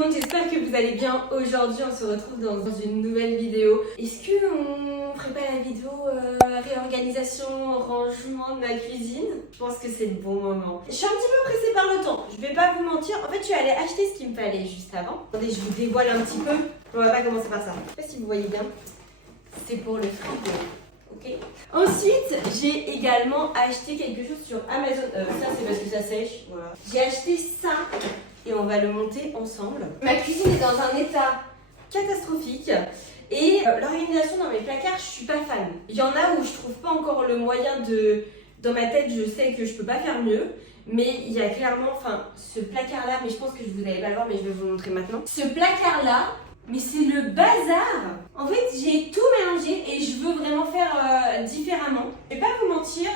le monde, j'espère que vous allez bien. Aujourd'hui on se retrouve dans une nouvelle vidéo. Est-ce qu'on ferait pas la vidéo réorganisation, rangement de ma cuisine? Je pense que c'est le bon moment. Je suis un petit peu pressée par le temps, je vais pas vous mentir. En fait je suis allée acheter ce qu'il me fallait juste avant. Attendez, je vous dévoile un petit peu. On va pas commencer par ça. Je sais pas si vous voyez bien. C'est pour le frigo. Okay. Ensuite, j'ai également acheté quelque chose sur Amazon. Ça, c'est parce que ça sèche. Voilà. J'ai acheté ça et on va le monter ensemble. Ma cuisine est dans un état catastrophique et l'organisation dans mes placards, je suis pas fan. Il y en a où je trouve pas encore le moyen de. Dans ma tête, je sais que je peux pas faire mieux. Mais il y a clairement, ce placard-là, mais je pense que vous n'allez pas le voir, mais je vais vous le montrer maintenant. Ce placard-là. Mais c'est le bazar! En fait, j'ai tout mélangé et je veux vraiment faire différemment. Je vais pas vous mentir,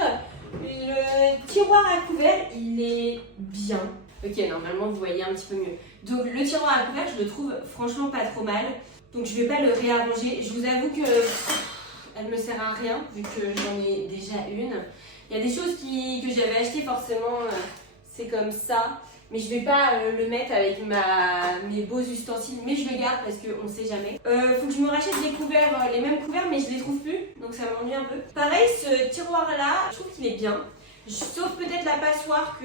le tiroir à couverts, il est bien. Ok, normalement, vous voyez un petit peu mieux. Donc, le tiroir à couverts, je le trouve franchement pas trop mal. Donc, je vais pas le réarranger. Je vous avoue que elle me sert à rien, vu que j'en ai déjà une. Il y a des choses que j'avais achetées forcément, c'est comme ça. Mais je vais pas le mettre avec mes beaux ustensiles, mais je le garde parce qu'on sait jamais. Faut que je me rachète des couverts, les mêmes couverts, mais je les trouve plus, donc ça m'ennuie un peu. Pareil, ce tiroir-là, je trouve qu'il est bien. Sauf peut-être la passoire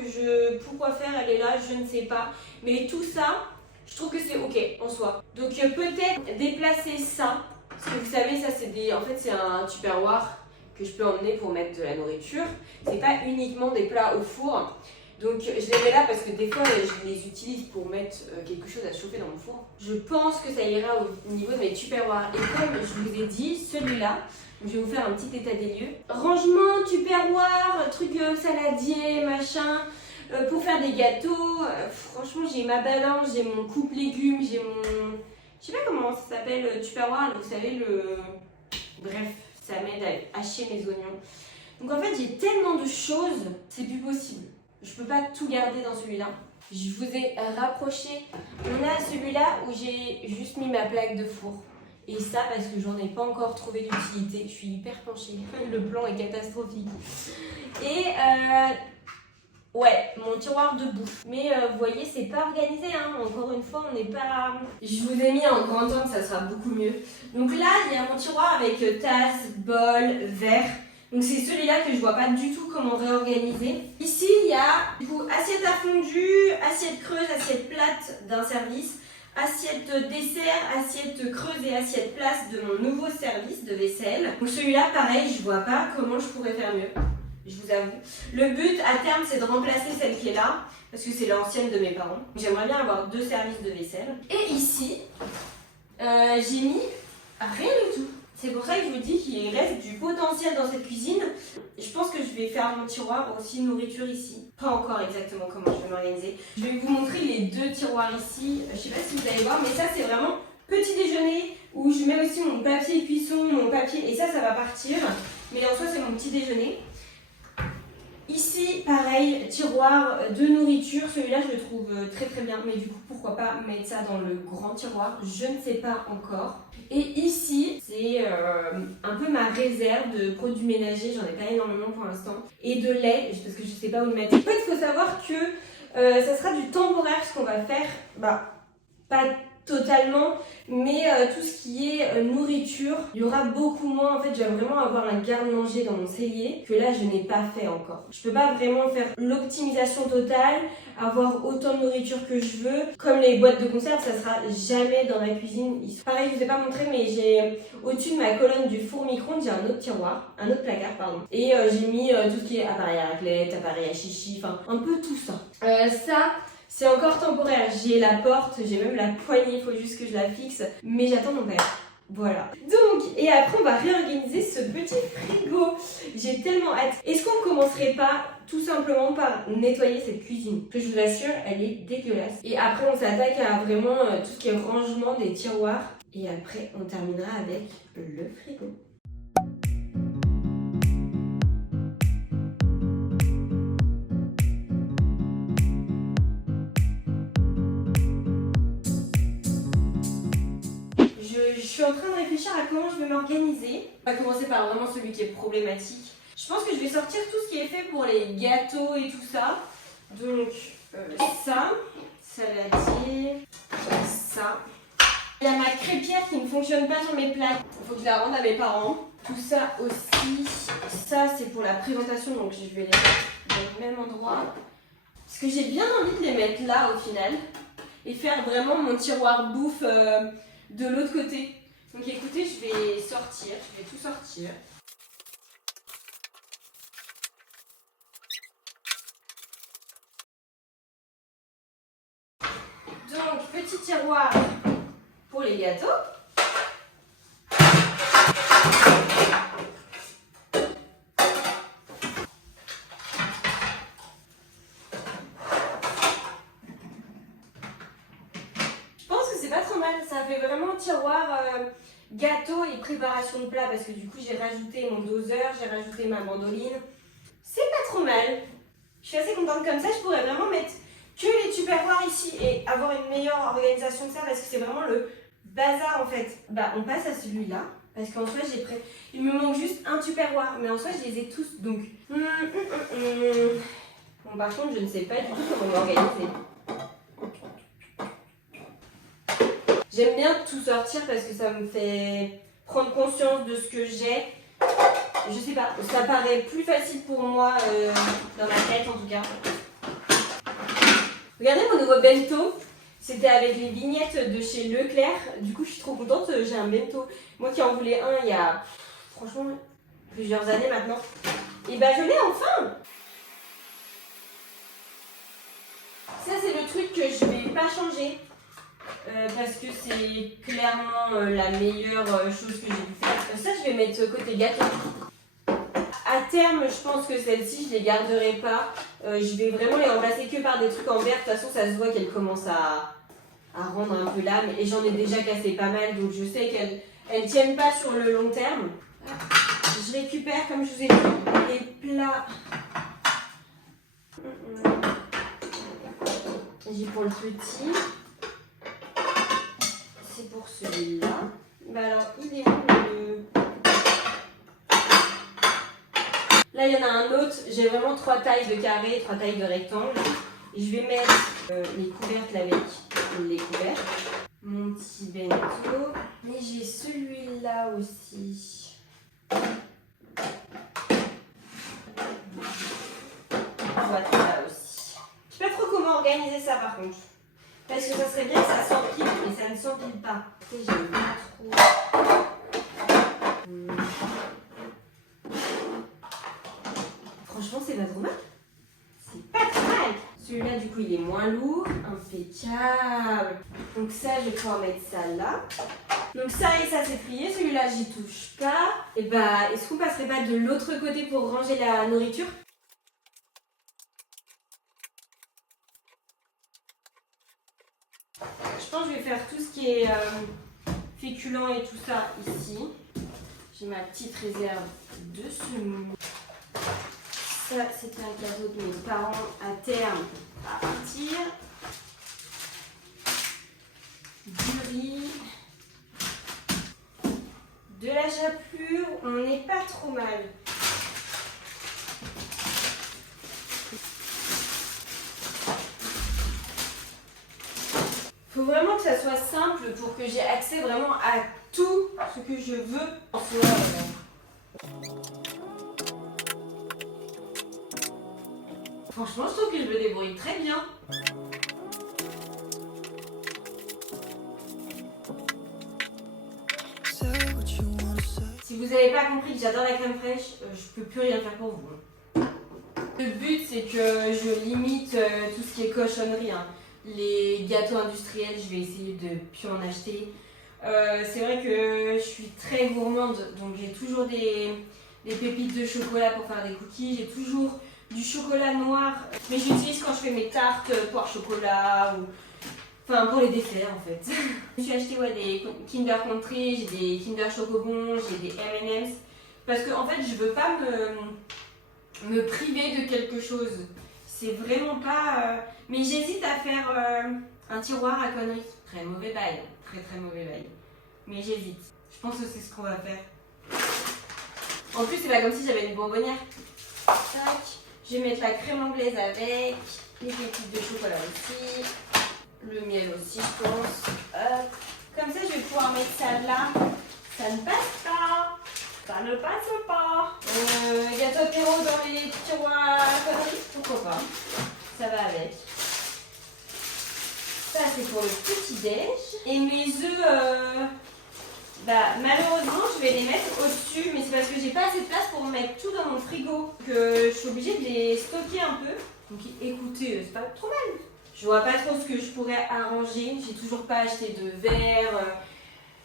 pourquoi faire, elle est là, je ne sais pas. Mais tout ça, je trouve que c'est ok en soi. Donc peut-être déplacer ça, parce que vous savez, ça en fait c'est un tupperware que je peux emmener pour mettre de la nourriture. C'est pas uniquement des plats au four. Donc je les mets là parce que des fois je les utilise pour mettre quelque chose à chauffer dans mon four. Je pense que ça ira au niveau de mes tupperwares. Et comme je vous ai dit, celui-là, je vais vous faire un petit état des lieux. Rangement, tupperware, truc saladier, machin, pour faire des gâteaux. Franchement, j'ai ma balance, j'ai mon coupe légumes, j'ai mon... Je sais pas comment ça s'appelle, tupperware, vous savez, Bref, ça m'aide à hacher mes oignons. Donc en fait, j'ai tellement de choses, c'est plus possible. Je peux pas tout garder dans celui-là. Je vous ai rapproché. On a celui-là où j'ai juste mis ma plaque de four. Et ça parce que j'en ai pas encore trouvé d'utilité. Je suis hyper penchée. Le plan est catastrophique. Et ouais, mon tiroir de bouffe. Mais vous voyez, c'est pas organisé. Hein. Encore une fois, on n'est pas... Je vous ai mis en grand angle, ça sera beaucoup mieux. Donc là, il y a mon tiroir avec tasse, bol, verre. Donc c'est celui-là que je vois pas du tout comment réorganiser. Ici, il y a du coup assiette à fondu, assiette creuse, assiette plate d'un service, assiette dessert, assiette creuse et assiette plate de mon nouveau service de vaisselle. Donc celui-là, pareil, je vois pas comment je pourrais faire mieux. Je vous avoue. Le but à terme, c'est de remplacer celle qui est là, parce que c'est l'ancienne de mes parents. J'aimerais bien avoir 2 services de vaisselle. Et ici, j'ai mis rien du tout. C'est pour ça que je vous dis qu'il reste du potentiel dans cette cuisine. Je pense que je vais faire mon tiroir aussi nourriture ici. Pas encore exactement comment je vais m'organiser. Je vais vous montrer les 2 tiroirs ici. Je sais pas si vous allez voir, mais ça c'est vraiment petit déjeuner où je mets aussi mon papier cuisson, mon papier, et ça va partir. Mais en soi c'est mon petit déjeuner. Ici, pareil, tiroir de nourriture. Celui-là, je le trouve très très bien. Mais du coup, pourquoi pas mettre ça dans le grand tiroir? Je ne sais pas encore. Et ici, c'est un peu ma réserve de produits ménagers. J'en ai pas énormément pour l'instant. Et de lait, parce que je sais pas où le mettre. En fait, il faut savoir que ça sera du temporaire ce qu'on va faire. Pas totalement, mais tout ce qui est nourriture, il y aura beaucoup moins. En fait, je vais vraiment avoir un garde-manger dans mon cellier que là, je n'ai pas fait encore. Je peux pas vraiment faire l'optimisation totale, avoir autant de nourriture que je veux. Comme les boîtes de conserve, ça sera jamais dans ma cuisine. Pareil, je vous ai pas montré, mais j'ai au-dessus de ma colonne du four micro-ondes, j'ai un autre tiroir, un autre placard, pardon. Et j'ai mis tout ce qui est appareil à raclette, appareil à chichi, un peu tout ça. Ça, c'est encore temporaire, j'ai la porte, j'ai même la poignée, il faut juste que je la fixe, mais j'attends mon père. Voilà. Donc, et après on va réorganiser ce petit frigo. J'ai tellement hâte. Est-ce qu'on commencerait pas tout simplement par nettoyer cette cuisine? Que je vous assure, elle est dégueulasse. Et après on s'attaque à vraiment tout ce qui est rangement des tiroirs. Et après on terminera avec le frigo. Je suis en train de réfléchir à comment je vais m'organiser. On va commencer par vraiment celui qui est problématique. Je pense que je vais sortir tout ce qui est fait pour les gâteaux et tout ça. Donc ça, saladier, ça. Il y a ma crêpière qui ne fonctionne pas sur mes plaques. Il faut que je la rende à mes parents. Tout ça aussi. Ça, c'est pour la présentation, donc je vais les mettre dans le même endroit. Parce que j'ai bien envie de les mettre là, au final. Et faire vraiment mon tiroir bouffe de l'autre côté. Donc écoutez, je vais sortir. Je vais tout sortir. Donc, petit tiroir pour les gâteaux. Je pense que c'est pas trop mal, ça fait vraiment tiroir gâteau et préparation de plat parce que du coup j'ai rajouté mon doseur, j'ai rajouté ma mandoline. C'est pas trop mal. Je suis assez contente comme ça, je pourrais vraiment mettre que les tupperwares ici et avoir une meilleure organisation que ça parce que c'est vraiment le bazar en fait. Bah on passe à celui-là parce qu'en soi j'ai prêt. Il me manque juste un tupperware mais en soi je les ai tous donc. Bon par contre je ne sais pas du tout comment m'organiser. J'aime bien tout sortir parce que ça me fait prendre conscience de ce que j'ai. Je sais pas, ça paraît plus facile pour moi dans ma tête en tout cas. Regardez mon nouveau bento, c'était avec les vignettes de chez Leclerc. Du coup, je suis trop contente, j'ai un bento. Moi qui en voulais un il y a franchement plusieurs années maintenant. Et bah je l'ai enfin. Ça c'est le truc que je vais pas changer. Parce que c'est clairement la meilleure chose que j'ai pu faire. Ça je vais mettre côté gâteau. À terme, je pense que celles-ci, je les garderai pas. Je vais vraiment les remplacer que par des trucs en verre. De toute façon, ça se voit qu'elles commencent à rendre un peu l'âme. Et j'en ai déjà cassé pas mal, donc je sais qu'elles tiennent pas sur le long terme. Je récupère, comme je vous ai dit, les plats. J'ai pour le petit. C'est pour celui-là. Bah alors, il est où le... Là, il y en a un autre. J'ai vraiment 3 tailles de carré, 3 tailles de rectangle. Et je vais mettre les couvercles avec les couvercles. Mon petit bento. Mais j'ai celui-là aussi. Voilà aussi. Je sais pas trop comment organiser ça par contre. Parce que ça serait bien que ça s'empile, mais ça ne s'empile pas. J'aime pas trop. Franchement, c'est pas trop mal. C'est pas trop mal. Celui-là, du coup, il est moins lourd. Impeccable. Donc ça, je vais pouvoir mettre ça là. Donc ça et ça, c'est plié. Celui-là, j'y touche pas. Et bah, est-ce qu'on passerait pas de l'autre côté pour ranger la nourriture ? Je pense que je vais faire tout ce qui est féculent et tout ça ici. J'ai ma petite réserve de semoule. Ça, c'était un cadeau de mes parents à terme à partir. Du riz. De la chapelure. On n'est pas trop mal. Faut vraiment que ça soit simple pour que j'ai accès vraiment à tout ce que je veux. Franchement, je trouve que je me débrouille très bien. Si vous n'avez pas compris que j'adore la crème fraîche, je peux plus rien faire pour vous. Le but, c'est que je limite tout ce qui est cochonnerie. Hein. Les gâteaux industriels, je vais essayer de plus en acheter. C'est vrai que je suis très gourmande, donc j'ai toujours des pépites de chocolat pour faire des cookies. J'ai toujours du chocolat noir, mais j'utilise quand je fais mes tartes poire chocolat ou... Enfin, pour les desserts en fait. Je suis acheté des Kinder Country, j'ai des Kinder Chocobon, j'ai des M&M's. Parce que en fait, je veux pas me priver de quelque chose. C'est vraiment pas... Mais j'hésite à faire un tiroir à conneries. Très mauvais bail. Très très mauvais bail. Mais j'hésite. Je pense que c'est ce qu'on va faire. En plus, c'est pas comme si j'avais une bonbonnière. Tac. Je vais mettre la crème anglaise avec. Les pépites de chocolat aussi. Le miel aussi, je pense. là, ça ne passe pas. Ça ne passe pas. Gâteau apéro dans les tiroirs à conneries, pourquoi pas. Ça va avec. Ça c'est pour le petit déj. Et mes œufs, malheureusement je vais les mettre au-dessus, mais c'est parce que j'ai pas assez de place pour mettre tout dans mon frigo que je suis obligée de les stocker un peu. Donc écoutez, c'est pas trop mal. Je vois pas trop ce que je pourrais arranger. J'ai toujours pas acheté de verre.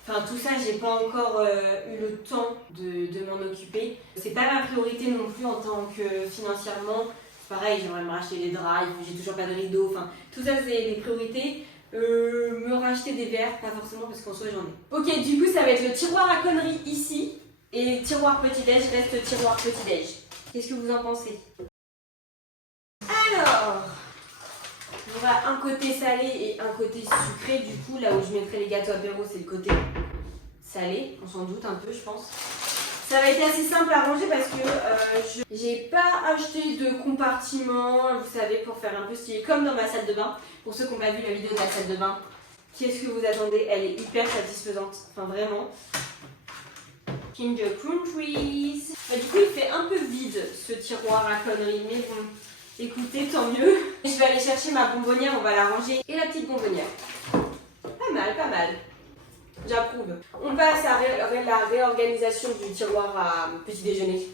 Enfin tout ça, j'ai pas encore eu le temps de m'en occuper. C'est pas ma priorité non plus en tant que financièrement. C'est pareil, j'aimerais me racheter les draps, j'ai toujours pas de rideau. Enfin tout ça c'est des priorités. Me racheter des verres, pas forcément parce qu'en soi j'en ai. Ok, du coup ça va être le tiroir à conneries ici. Et tiroir petit-déj reste tiroir petit-déj. Qu'est-ce que vous en pensez? Alors, on aura un côté salé et un côté sucré. Du coup, là où je mettrai les gâteaux apéro, c'est le côté salé. On s'en doute un peu, je pense. Ça va être assez simple à ranger parce que j'ai pas acheté de compartiment, vous savez, pour faire un peu stylé, comme dans ma salle de bain. Pour ceux qui n'ont pas vu la vidéo de la salle de bain, qu'est-ce que vous attendez? Elle est hyper satisfaisante. Enfin, vraiment. Kinder Countries. Du coup, il fait un peu vide ce tiroir à conneries, mais bon. Écoutez, tant mieux. Je vais aller chercher ma bonbonnière, on va la ranger. Et la petite bonbonnière. Pas mal, pas mal. J'approuve. On passe à la réorganisation du tiroir à petit déjeuner.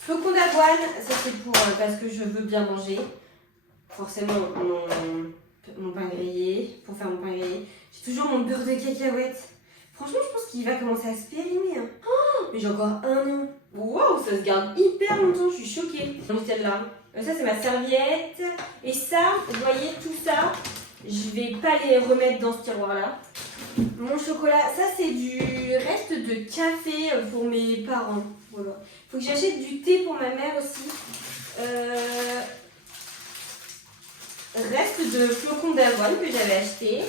Flocons d'avoine, ça c'est pour parce que je veux bien manger. Forcément, mon pain grillé, pour faire mon pain grillé. J'ai toujours mon beurre de cacahuète. Franchement, je pense qu'il va commencer à se périmer. Hein. Oh, mais j'ai encore 1 an. Waouh, ça se garde hyper longtemps, je suis choquée. Celle-là. Ça, c'est ma serviette. Et ça, vous voyez, tout ça, je vais pas les remettre dans ce tiroir-là. Mon chocolat, ça, c'est du reste de café pour mes parents. Voilà. Faut que j'achète du thé pour ma mère aussi. Reste de flocons d'avoine que j'avais acheté.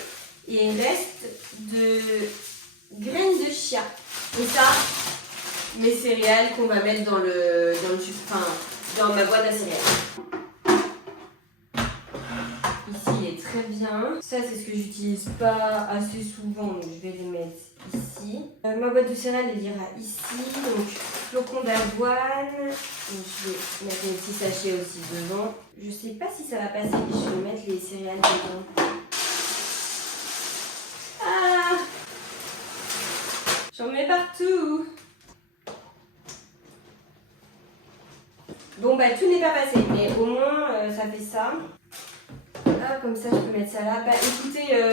Et reste de graines de chia. Et ça, mes céréales qu'on va mettre dans dans ma boîte à céréales. Ici, il est très bien. Ça, c'est ce que j'utilise pas assez souvent, donc je vais les mettre ici. Ma boîte de céréales, elle ira ici. Donc, flocons d'avoine. Je vais mettre mes petits sachets aussi devant. Je sais pas si ça va passer, mais je vais mettre les céréales dedans. Ah! J'en mets partout. Bon bah tout n'est pas passé, mais au moins ça fait ça. Ah, comme ça je peux mettre ça là. Bah écoutez,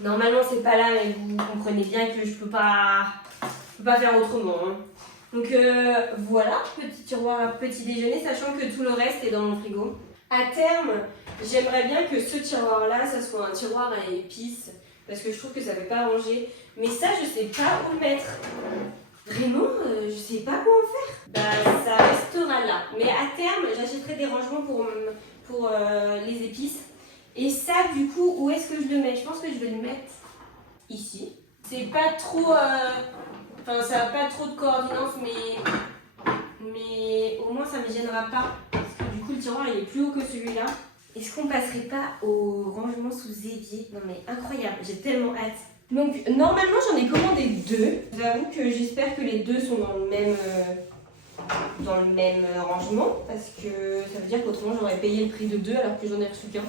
normalement c'est pas là, mais vous comprenez bien que je peux pas faire autrement. Hein. Donc voilà, petit tiroir à petit déjeuner, sachant que tout le reste est dans mon frigo. À terme, j'aimerais bien que ce tiroir là, ça soit un tiroir à épices. Parce que je trouve que ça ne fait pas ranger. Mais ça, je sais pas où le mettre. Vraiment, je sais pas quoi en faire. Bah, ça restera là. Mais à terme, j'achèterai des rangements pour les épices. Et ça, du coup, où est-ce que je le mets? Je pense que je vais le mettre ici. C'est pas trop... Enfin, ça n'a pas trop de coordination, mais au moins, ça ne me gênera pas. Parce que du coup, le tiroir, il est plus haut que celui-là. Est-ce qu'on passerait pas au rangement sous évier? Non mais incroyable, j'ai tellement hâte. Donc normalement j'en ai commandé 2. J'avoue que j'espère que les 2 sont dans le même rangement. Parce que ça veut dire qu'autrement j'aurais payé le prix de 2 alors que j'en ai reçu qu'un.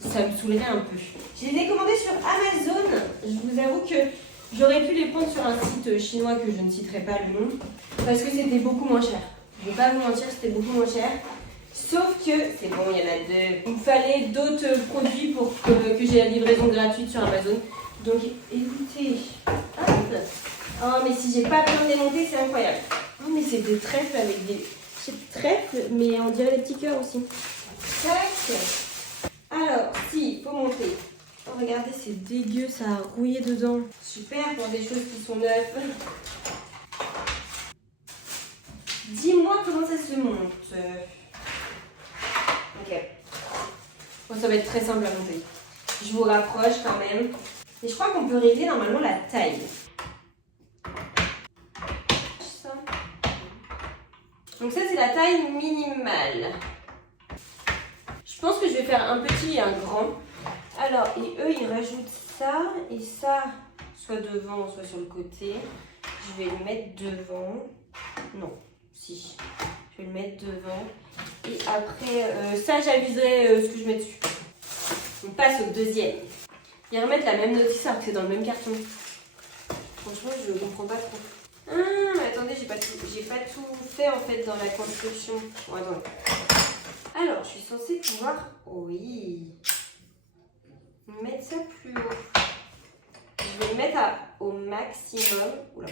Ça me saoulerait un peu. Je les ai commandés sur Amazon. Je vous avoue que j'aurais pu les prendre sur un site chinois que je ne citerai pas le nom. Parce que c'était beaucoup moins cher. Je ne vais pas vous mentir, c'était beaucoup moins cher. Sauf que, c'est bon, il y en a 2. Il me fallait d'autres produits pour que j'ai la livraison gratuite sur Amazon. Donc écoutez, hop. Oh mais si j'ai pas besoin de les monter, c'est incroyable. Oh mais c'est des trèfles avec des trèfles, mais on dirait des petits cœurs aussi. Tac. Alors, si, faut monter. Oh regardez, c'est dégueu, ça a rouillé dedans. Super pour des choses qui sont neuves. Dis-moi comment ça se monte. Ok. Bon, ça va être très simple à monter. Je vous rapproche quand même. Et je crois qu'on peut régler normalement la taille. Ça. Donc ça c'est la taille minimale. Je pense que je vais faire un petit et un grand. Alors, et eux ils rajoutent ça et ça, soit devant, soit sur le côté. Je vais le mettre devant. Non, si. Je vais le mettre devant. Et après, ça, j'aviserai ce que je mets dessus. On passe au deuxième. Et remettre la même notice alors que c'est dans le même carton. Franchement, je ne comprends pas trop. Ah, mais attendez, j'ai pas tout fait en fait dans la construction. Bon, attendez. Alors, je suis censée pouvoir, oui, mettre ça plus haut. Je vais le mettre au maximum. Oula,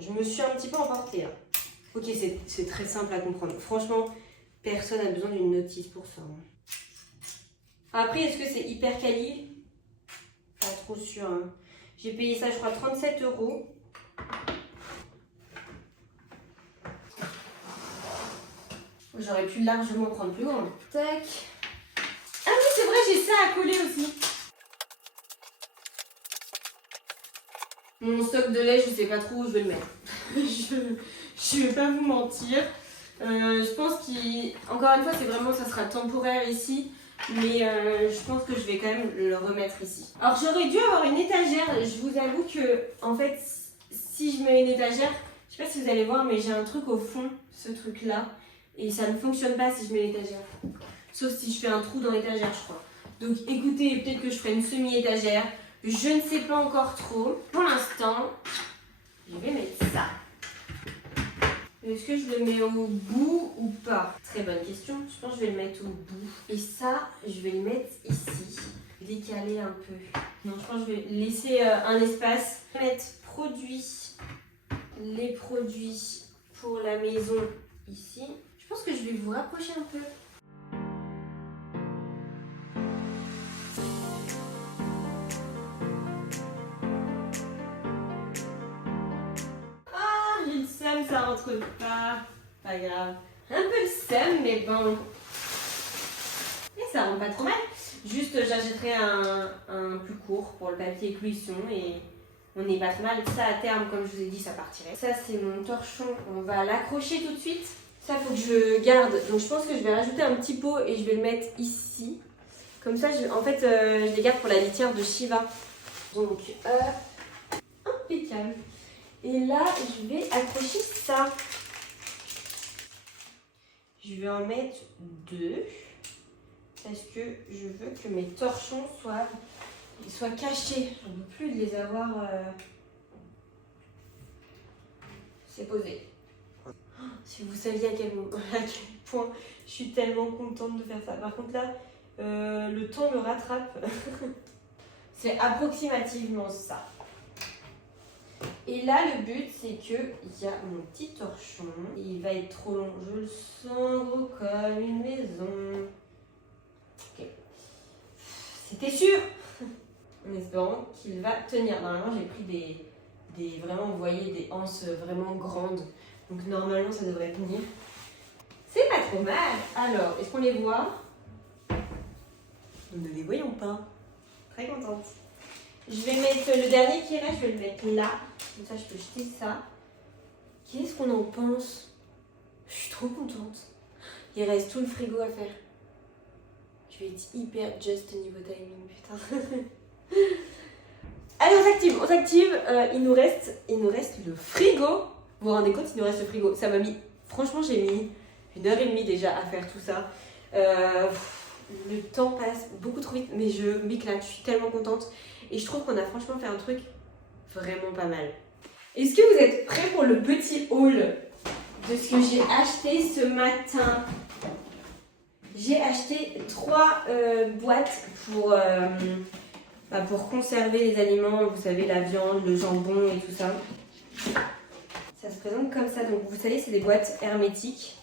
je me suis un petit peu emportée là. Ok, c'est très simple à comprendre. Franchement, personne n'a besoin d'une notice pour ça. Après, est-ce que c'est hyper quali? Pas trop sûr. Hein. J'ai payé ça, je crois, 37 €. J'aurais pu largement prendre plus grand. Tac. Ah oui, c'est vrai, j'ai ça à coller aussi. Mon stock de lait, je sais pas trop où je vais le mettre. je vais pas vous mentir. Je pense qu'encore une fois, c'est vraiment, ça sera temporaire ici. Mais je pense que je vais quand même le remettre ici. Alors j'aurais dû avoir une étagère. Je vous avoue que, en fait, si je mets une étagère, je sais pas si vous allez voir, mais j'ai un truc au fond, ce truc là. Et ça ne fonctionne pas si je mets l'étagère. Sauf si je fais un trou dans l'étagère, je crois. Donc écoutez, peut-être que je ferai une semi-étagère. Je ne sais pas encore trop. Pour l'instant, je vais mettre ça. Est-ce que je le mets au bout ou pas? Très bonne question. Je pense que je vais le mettre au bout. Et ça, je vais le mettre ici. Décaler un peu. Non, je pense que je vais laisser un espace. Mettre produits. Les produits pour la maison ici. Je pense que je vais vous rapprocher un peu. Ah, j'ai le seum, ça rentre pas. Pas grave. Un peu le seum, mais bon. Et ça rentre pas trop mal. Juste, j'achèterai un plus court pour le papier cuisson et on n'est pas trop mal. Ça, à terme, comme je vous ai dit, ça partirait. Ça, c'est mon torchon. On va l'accrocher tout de suite. Ça, faut que je garde. Donc, je pense que je vais rajouter un petit pot et je vais le mettre ici. Comme ça, en fait, je les garde pour la litière de Shiva. Donc, impeccable. Et là, je vais accrocher ça. Je vais en mettre 2. Parce que je veux que mes torchons soient cachés. Je ne veux plus de les avoir... C'est posé. Si vous saviez à quel point je suis tellement contente de faire ça. Par contre là, le temps me rattrape. C'est approximativement ça. Et là, le but, c'est qu'il y a mon petit torchon. Il va être trop long. Je le sens gros comme une maison. Ok. C'était sûr. En espérant qu'il va tenir. Normalement, j'ai pris vraiment, vous voyez, des anses vraiment grandes. Donc normalement, ça devrait tenir. C'est pas trop mal. Alors, est-ce qu'on les voit? Nous ne les voyons pas. Très contente. Je vais mettre le dernier qui reste, je vais le mettre là. Comme ça, je peux jeter ça. Qu'est-ce qu'on en pense? Je suis trop contente. Il reste tout le frigo à faire. Je vais être hyper just niveau timing, putain. Allez, on s'active. Il nous reste le frigo. Vous vous rendez compte, il nous reste le frigo. Ça m'a mis, franchement, j'ai mis 1h30 déjà à faire tout ça. Le temps passe beaucoup trop vite, mais je m'éclate, je suis tellement contente. Et je trouve qu'on a franchement fait un truc vraiment pas mal. Est-ce que vous êtes prêts pour le petit haul de ce que j'ai acheté ce matin? J'ai acheté 3 boîtes pour conserver les aliments, vous savez, la viande, le jambon et tout ça. Ça se présente comme ça. Donc vous savez, c'est des boîtes hermétiques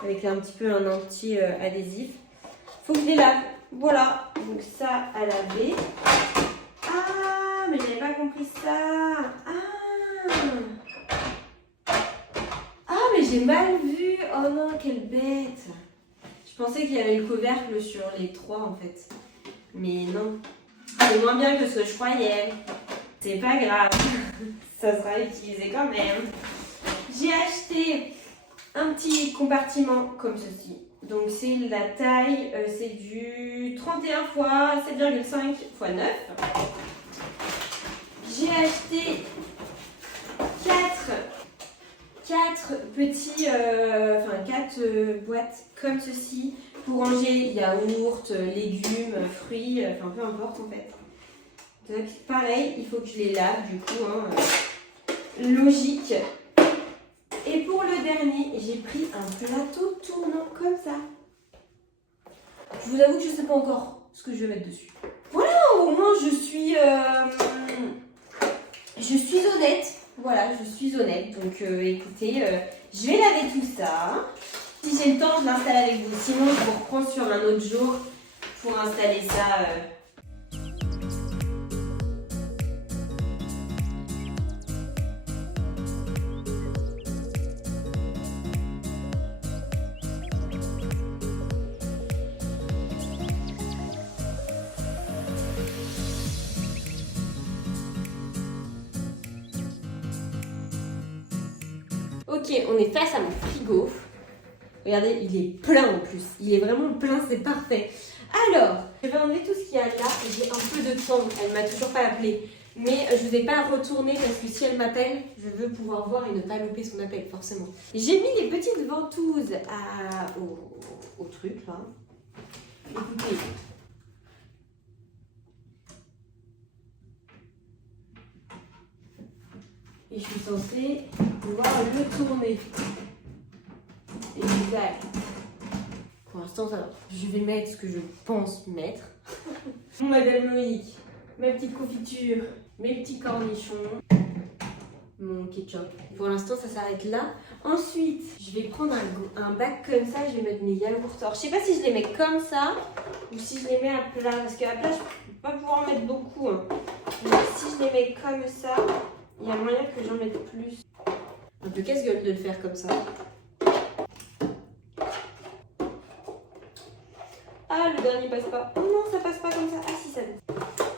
avec un petit peu un anti-adhésif. Faut que je les lave. Voilà. Donc ça à laver. Ah, mais j'avais pas compris ça. Ah, mais j'ai mal vu. Oh non, quelle bête. Je pensais qu'il y avait le couvercle sur les 3 en fait. Mais non. C'est moins bien que ce que je croyais. C'est pas grave. Ça sera utilisé quand même. J'ai acheté un petit compartiment comme ceci. Donc c'est la taille, c'est du 31 x 7,5 x 9. J'ai acheté 4 petits, 4 boîtes comme ceci pour ranger yaourt, légumes, fruits, enfin peu importe en fait. Donc pareil, il faut que je les lave du coup, hein, logique. Et pour le dernier, j'ai pris un plateau tournant comme ça. Je vous avoue que je ne sais pas encore ce que je vais mettre dessus. Voilà, au moins je suis honnête. Voilà, je suis honnête. Donc écoutez, je vais laver tout ça. Si j'ai le temps, je l'installe avec vous. Sinon, je vous reprends sur un autre jour pour installer ça. Ok, on est face à mon frigo. Regardez, il est plein en plus. Il est vraiment plein, c'est parfait. Alors, je vais enlever tout ce qu'il y a là. J'ai un peu de temps. Elle ne m'a toujours pas appelé. Mais je ne vais pas retourner parce que si elle m'appelle, je veux pouvoir voir et ne pas louper son appel, forcément. J'ai mis les petites ventouses au truc là. Écoutez. Et je suis censée pouvoir le tourner. Exact. Pour l'instant, ça va. Je vais mettre ce que je pense mettre. Mon Madame Loïc, ma petite confiture, mes petits cornichons, mon ketchup. Pour l'instant, ça s'arrête là. Ensuite, je vais prendre un bac comme ça et je vais mettre mes yaourts. Alors, je sais pas si je les mets comme ça ou si je les mets à plat. Parce qu'à plat, je ne vais pas pouvoir en mettre beaucoup. Hein. Mais si je les mets comme ça, il y a moyen que j'en mette plus. Un peu casse-gueule de le faire comme ça. Ah, le dernier passe pas. Oh non, ça passe pas comme ça. Ah si, ça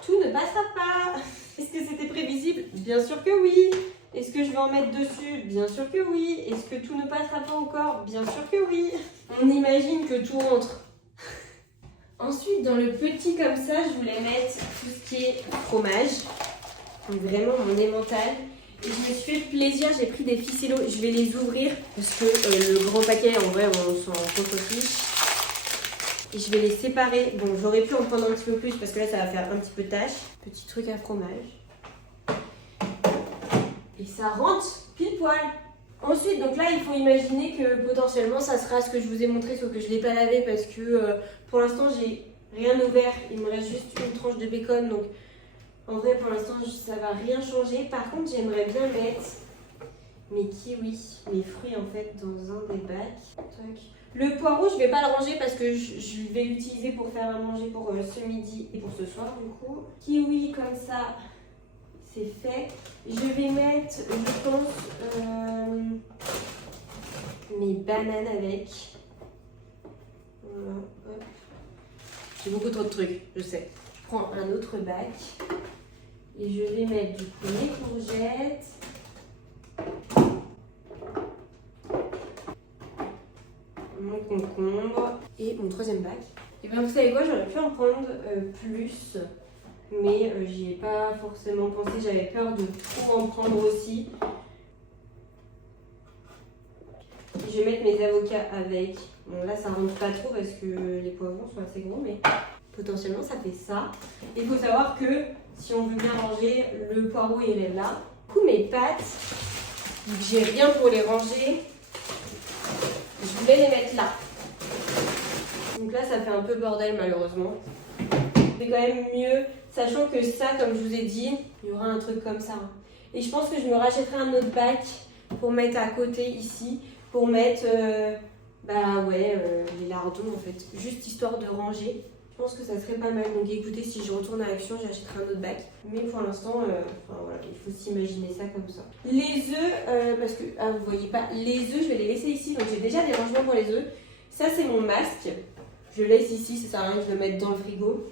tout ne passera pas. Est-ce que c'était prévisible? Bien sûr que oui. Est-ce que je vais en mettre dessus? Bien sûr que oui. Est-ce que tout ne passera pas encore? Bien sûr que oui. On imagine que tout rentre. Ensuite, dans le petit comme ça, je voulais mettre tout ce qui est fromage. Donc vraiment mon emmental. Et je me suis fait plaisir, j'ai pris des ficellos. Je vais les ouvrir parce que le grand paquet, en vrai, on s'en contre-fiche. Et je vais les séparer. Bon, j'aurais pu en prendre un petit peu plus parce que là, ça va faire un petit peu tâche. Petit truc à fromage. Et ça rentre pile poil. Ensuite, donc là, il faut imaginer que potentiellement, ça sera ce que je vous ai montré, sauf que je ne l'ai pas lavé parce que pour l'instant, j'ai rien ouvert. Il me reste juste une tranche de bacon. Donc, en vrai, pour l'instant, ça va rien changer. Par contre, j'aimerais bien mettre mes kiwis, mes fruits en fait, dans un des bacs. Le poireau, je vais pas le ranger parce que je vais l'utiliser pour faire à manger pour ce midi et pour ce soir du coup. Kiwi comme ça, c'est fait. Je vais mettre, je pense, mes bananes avec. Voilà, hop. J'ai beaucoup trop de trucs, je sais. Je prends un autre bac et je vais mettre du coup mes courgettes. Mon concombre et mon troisième bac. Et bien vous savez quoi, j'aurais pu en prendre plus, mais j'y ai pas forcément pensé, j'avais peur de trop en prendre aussi. Et je vais mettre mes avocats avec. Bon là ça rentre pas trop parce que les poivrons sont assez gros, mais potentiellement ça fait ça. Il faut savoir que si on veut bien ranger, le poireau il est là. Du coup mes pâtes, vu que j'ai rien pour les ranger, je voulais les mettre là. Donc là, ça fait un peu bordel malheureusement. C'est quand même mieux, sachant que ça, comme je vous ai dit, il y aura un truc comme ça. Et je pense que je me rachèterai un autre bac pour mettre à côté ici, pour mettre les lardons en fait, juste histoire de ranger. Je pense que ça serait pas mal. Donc écoutez, si je retourne à Action, j'achèterai un autre bac. Mais pour l'instant, voilà, il faut s'imaginer ça comme ça. Les œufs, parce que vous voyez pas, les œufs, je vais les laisser ici. Donc j'ai déjà des rangements pour les œufs. Ça c'est mon masque. Je le laisse ici, ça sert à rien de le mettre dans le frigo.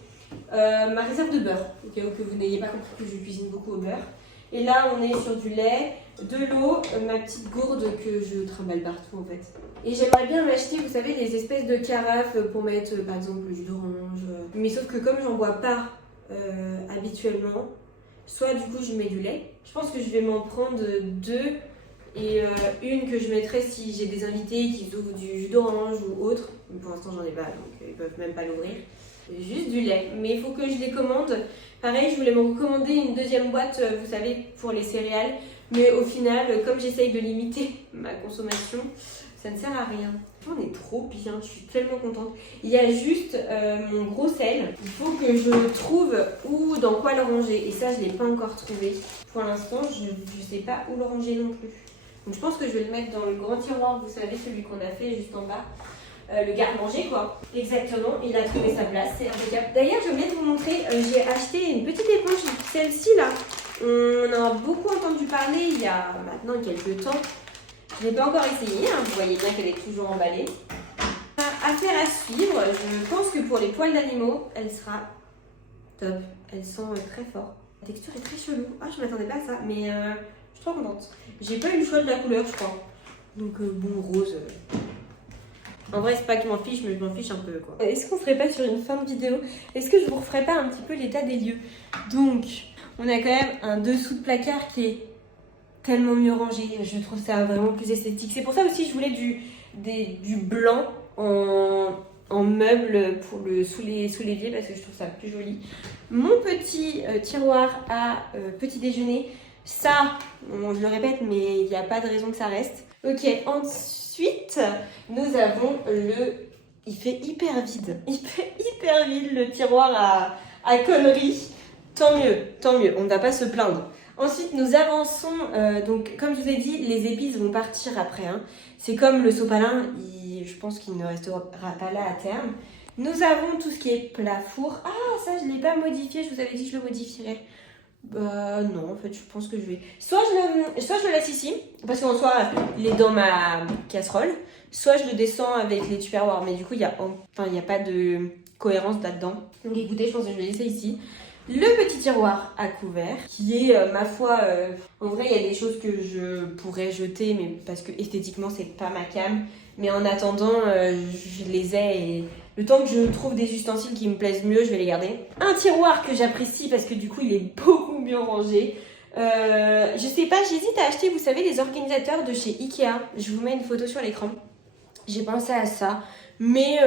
Ma réserve de beurre, au cas où que vous n'ayez pas compris que je cuisine beaucoup au beurre. Et là, on est sur du lait, de l'eau, ma petite gourde que je trimballe partout en fait. Et j'aimerais bien m'acheter, vous savez, des espèces de carafes pour mettre par exemple le jus d'orange. Mais sauf que comme j'en bois pas habituellement, soit du coup je mets du lait. Je pense que je vais m'en prendre 2 et une que je mettrai si j'ai des invités qui ouvrent du jus d'orange ou autre. Pour l'instant j'en ai pas, donc ils peuvent même pas l'ouvrir. Juste du lait, mais il faut que je les commande. Pareil, je voulais me recommander une deuxième boîte, vous savez, pour les céréales. Mais au final, comme j'essaye de limiter ma consommation, ça ne sert à rien. On est trop bien, je suis tellement contente. Il y a juste mon gros sel. Il faut que je trouve où, dans quoi le ranger. Et ça, je ne l'ai pas encore trouvé. Pour l'instant, je ne sais pas où le ranger non plus. Donc je pense que je vais le mettre dans le grand tiroir, vous savez, celui qu'on a fait juste en bas. Le garde-manger quoi. Exactement, il a trouvé sa place, c'est impeccable. D'ailleurs, je voulais vous montrer, j'ai acheté une petite éponge, celle-ci là. On en a beaucoup entendu parler il y a maintenant quelques temps. Je n'ai pas encore essayé, hein. Vous voyez bien qu'elle est toujours emballée. Affaire à suivre, je pense que pour les poils d'animaux, elle sera top. Elle sent très fort. La texture est très chelou. Ah, je m'attendais pas à ça, mais je suis trop contente. J'ai pas eu le choix de la couleur, je crois. Donc bon, rose. En vrai, c'est pas que je m'en fiche, mais je m'en fiche un peu quoi. Est-ce qu'on ferait pas sur une fin de vidéo? Est-ce que je vous referais pas un petit peu l'état des lieux? Donc, on a quand même un dessous de placard qui est tellement mieux rangé. Je trouve ça vraiment plus esthétique. C'est pour ça aussi que je voulais du blanc en meuble pour sous l'évier parce que je trouve ça plus joli. Mon petit tiroir à petit déjeuner. Ça, je le répète, mais il n'y a pas de raison que ça reste. Ok, ensuite, nous avons il fait hyper vide. Il fait hyper vide le tiroir à conneries. Tant mieux, on ne va pas se plaindre. Ensuite, nous avançons. Donc, comme je vous ai dit, les épices vont partir après. Hein. C'est comme le sopalin, je pense qu'il ne restera pas là à terme. Nous avons tout ce qui est plat four. Ah, ça, je ne l'ai pas modifié. Je vous avais dit que je le modifierais. Non, en fait, je pense que je vais... Soit je le laisse ici, parce qu'en soi, il est dans ma casserole. Soit je le descends avec les tupperwares, mais du coup, il n'y a pas de cohérence là-dedans. Donc écoutez, je pense que je vais laisser ici. Le petit tiroir à couvert, qui est, ma foi... en vrai, il y a des choses que je pourrais jeter, mais parce que esthétiquement, c'est pas ma came. Mais en attendant, je les ai et... Le temps que je trouve des ustensiles qui me plaisent mieux, je vais les garder. Un tiroir que j'apprécie parce que du coup, il est beaucoup mieux rangé. Je sais pas, j'hésite à acheter, vous savez, les organisateurs de chez Ikea. Je vous mets une photo sur l'écran. J'ai pensé à ça. Mais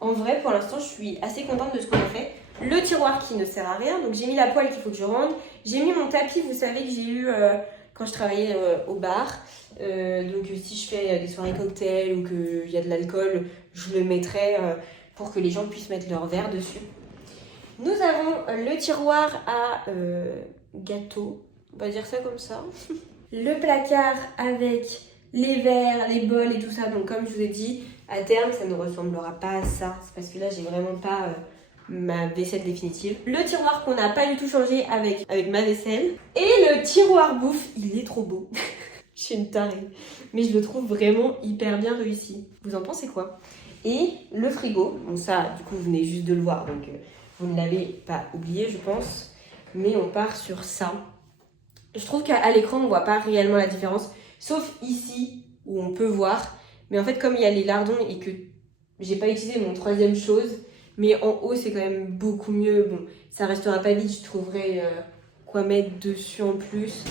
en vrai, pour l'instant, je suis assez contente de ce qu'on a fait. Le tiroir qui ne sert à rien. Donc, j'ai mis la poêle qu'il faut que je rende. J'ai mis mon tapis, vous savez, que j'ai eu quand je travaillais au bar. Donc si je fais des soirées cocktails ou qu'il y a de l'alcool, je le mettrai pour que les gens puissent mettre leur verre dessus. Nous avons le tiroir à gâteaux, on va dire ça comme ça. Le placard avec les verres, les bols et tout ça. Donc comme je vous ai dit, à terme ça ne ressemblera pas à ça. C'est parce que là j'ai vraiment pas ma vaisselle définitive. Le tiroir qu'on n'a pas du tout changé avec ma vaisselle. Et le tiroir bouffe, il est trop beau. Je suis une tarée. Mais je le trouve vraiment hyper bien réussi. Vous en pensez quoi? Et le frigo. Bon ça, du coup, vous venez juste de le voir. Donc, vous ne l'avez pas oublié, je pense. Mais on part sur ça. Je trouve qu'à l'écran, on ne voit pas réellement la différence. Sauf ici, où on peut voir. Mais en fait, comme il y a les lardons et que j'ai pas utilisé mon troisième chose. Mais en haut, c'est quand même beaucoup mieux. Bon, ça restera pas vide. Je trouverai quoi mettre dessus en plus.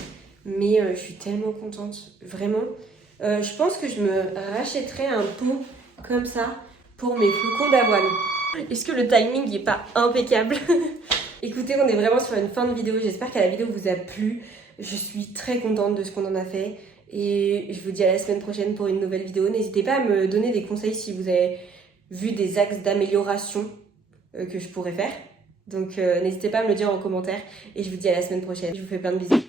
Mais je suis tellement contente, vraiment. Je pense que je me rachèterai un pot comme ça pour mes flocons d'avoine. Est-ce que le timing n'est pas impeccable? Écoutez, on est vraiment sur une fin de vidéo. J'espère que la vidéo vous a plu. Je suis très contente de ce qu'on en a fait. Et je vous dis à la semaine prochaine pour une nouvelle vidéo. N'hésitez pas à me donner des conseils si vous avez vu des axes d'amélioration que je pourrais faire. Donc n'hésitez pas à me le dire en commentaire. Et je vous dis à la semaine prochaine. Je vous fais plein de bisous.